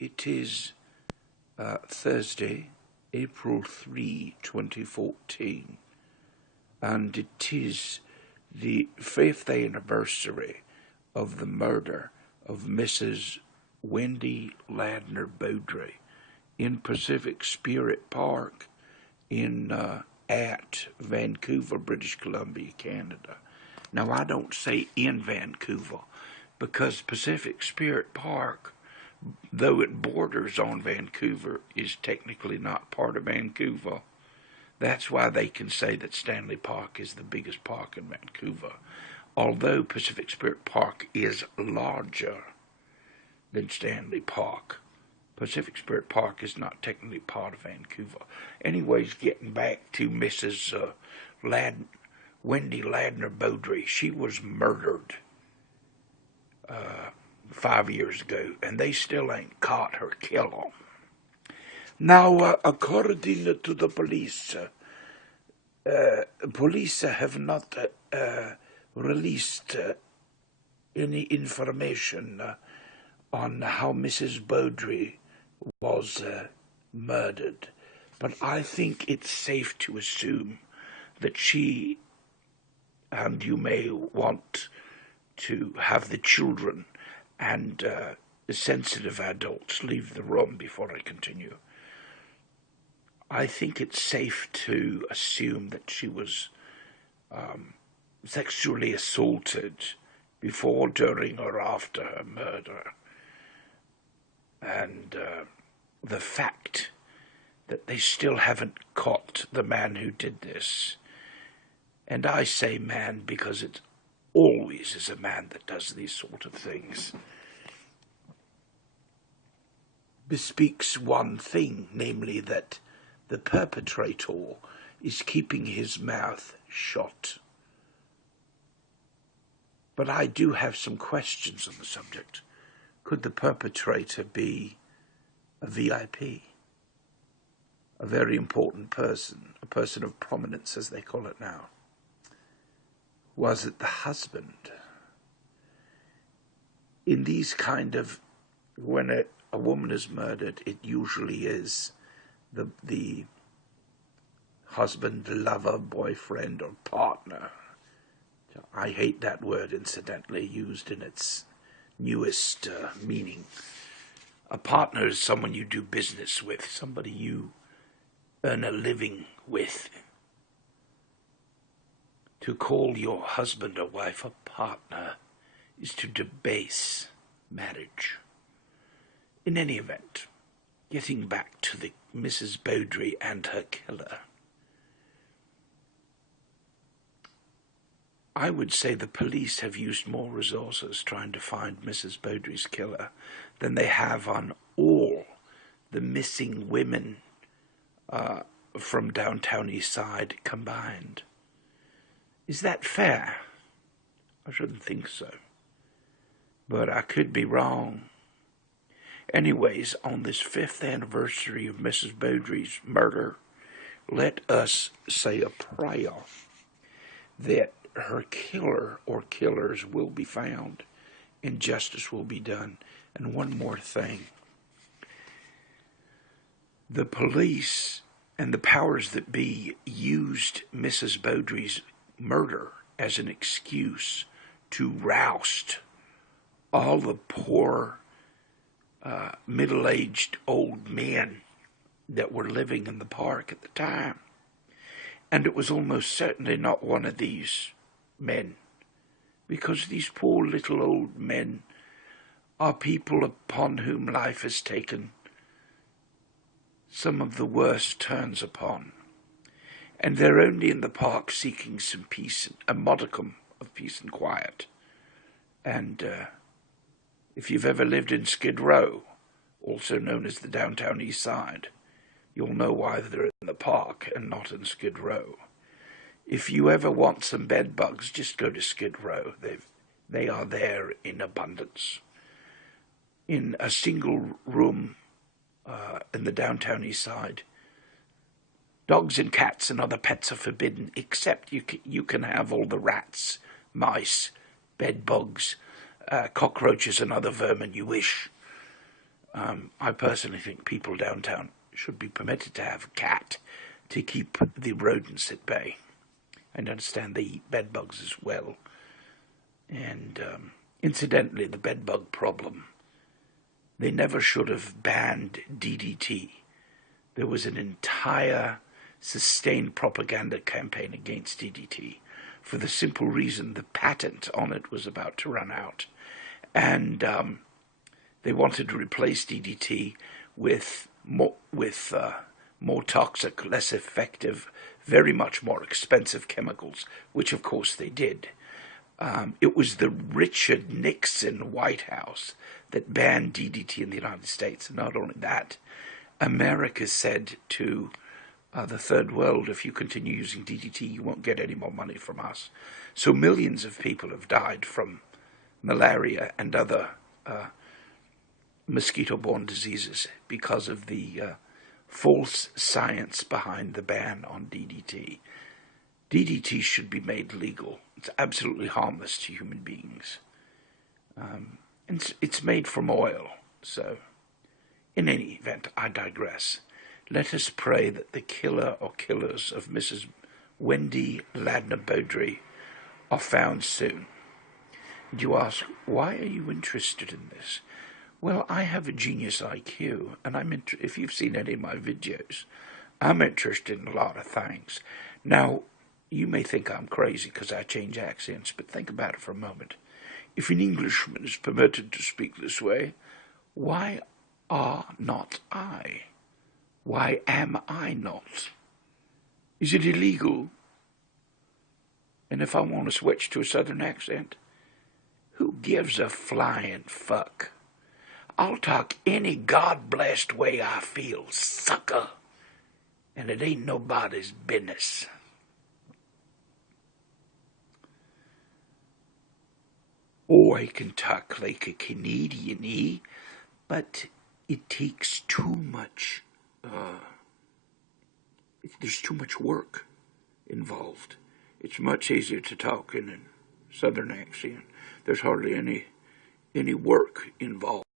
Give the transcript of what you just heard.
It is Thursday, April 3, 2014, and it is the 5th anniversary of the murder of Mrs. Wendy Ladner-Beaudry in Pacific Spirit Park at Vancouver, British Columbia, Canada. Now, I don't say in Vancouver because Pacific Spirit Park, though it borders on Vancouver, is technically not part of Vancouver. That's why they can say that Stanley Park is the biggest park in Vancouver. Although Pacific Spirit Park is larger than Stanley Park, Pacific Spirit Park is not technically part of Vancouver. Anyways, getting back to Mrs. Wendy Ladner-Beaudry, she was murdered 5 years ago, and they still ain't caught her killer. Now, according to the police, police have not released any information on how Mrs. Beaudry was murdered, but I think it's safe to assume that she, and you may want to have the children and the sensitive adults leave the room before I continue. I think it's safe to assume that she was sexually assaulted before, during, or after her murder. And the fact that they still haven't caught the man who did this, and I say man because it always is a man that does these sort of things, bespeaks one thing, namely that the perpetrator is keeping his mouth shut. But I do have some questions on the subject. Could the perpetrator be a VIP? A very important person, a person of prominence, as they call it now? Was it the husband? In these kind of, when a woman is murdered, it usually is the husband, lover, boyfriend, or partner. I hate that word, incidentally, used in its newest meaning. A partner is someone you do business with, somebody you earn a living with. To call your husband or wife a partner is to debase marriage. In any event, getting back to the Mrs. Beaudry and her killer, I would say the police have used more resources trying to find Mrs. Beaudry's killer than they have on all the missing women from downtown East Side combined. Is that fair? I shouldn't think so. But I could be wrong. Anyways, on this 5th anniversary of Mrs. Beaudry's murder, let us say a prayer that her killer or killers will be found and justice will be done. And one more thing. The police and the powers that be used Mrs. Beaudry's murder as an excuse to roust all the poor middle-aged old men that were living in the park at the time. And it was almost certainly not one of these men, because these poor little old men are people upon whom life has taken some of the worst turns upon. And they're only in the park seeking some peace, a modicum of peace and quiet. And if you've ever lived in Skid Row, also known as the downtown East Side, you'll know why they're in the park and not in Skid Row. If you ever want some bed bugs, just go to Skid Row. They are there in abundance. In a single room in the downtown East Side, dogs and cats and other pets are forbidden, except you can have all the rats, mice, bed bugs, cockroaches and other vermin you wish. I personally think people downtown should be permitted to have a cat to keep the rodents at bay. I understand they eat bedbugs as well. And incidentally, the bedbug problem, they never should have banned DDT. There was an entire sustained propaganda campaign against DDT for the simple reason the patent on it was about to run out. And they wanted to replace DDT with more toxic, less effective, very much more expensive chemicals, which of course they did. It was the Richard Nixon White House that banned DDT in the United States. And not only that, America said to the third world, if you continue using DDT, you won't get any more money from us. So millions of people have died from malaria and other mosquito-borne diseases because of the false science behind the ban on DDT. DDT should be made legal. It's absolutely harmless to human beings. And it's made from oil. So, in any event, I digress. Let us pray that the killer or killers of Mrs. Wendy Ladner-Beaudry are found soon. And you ask, why are you interested in this? Well, I have a genius IQ, and if you've seen any of my videos, I'm interested in a lot of things. Now, you may think I'm crazy because I change accents, but think about it for a moment. If an Englishman is permitted to speak this way, why are not I? Why am I not? Is it illegal? And if I want to switch to a southern accent, who gives a flying fuck? I'll talk any God-blessed way I feel, sucker. And it ain't nobody's business. Oh, I can talk like a Canadian, eh? But it takes too much, there's too much work involved. It's much easier to talk in a southern accent. There's hardly any work involved.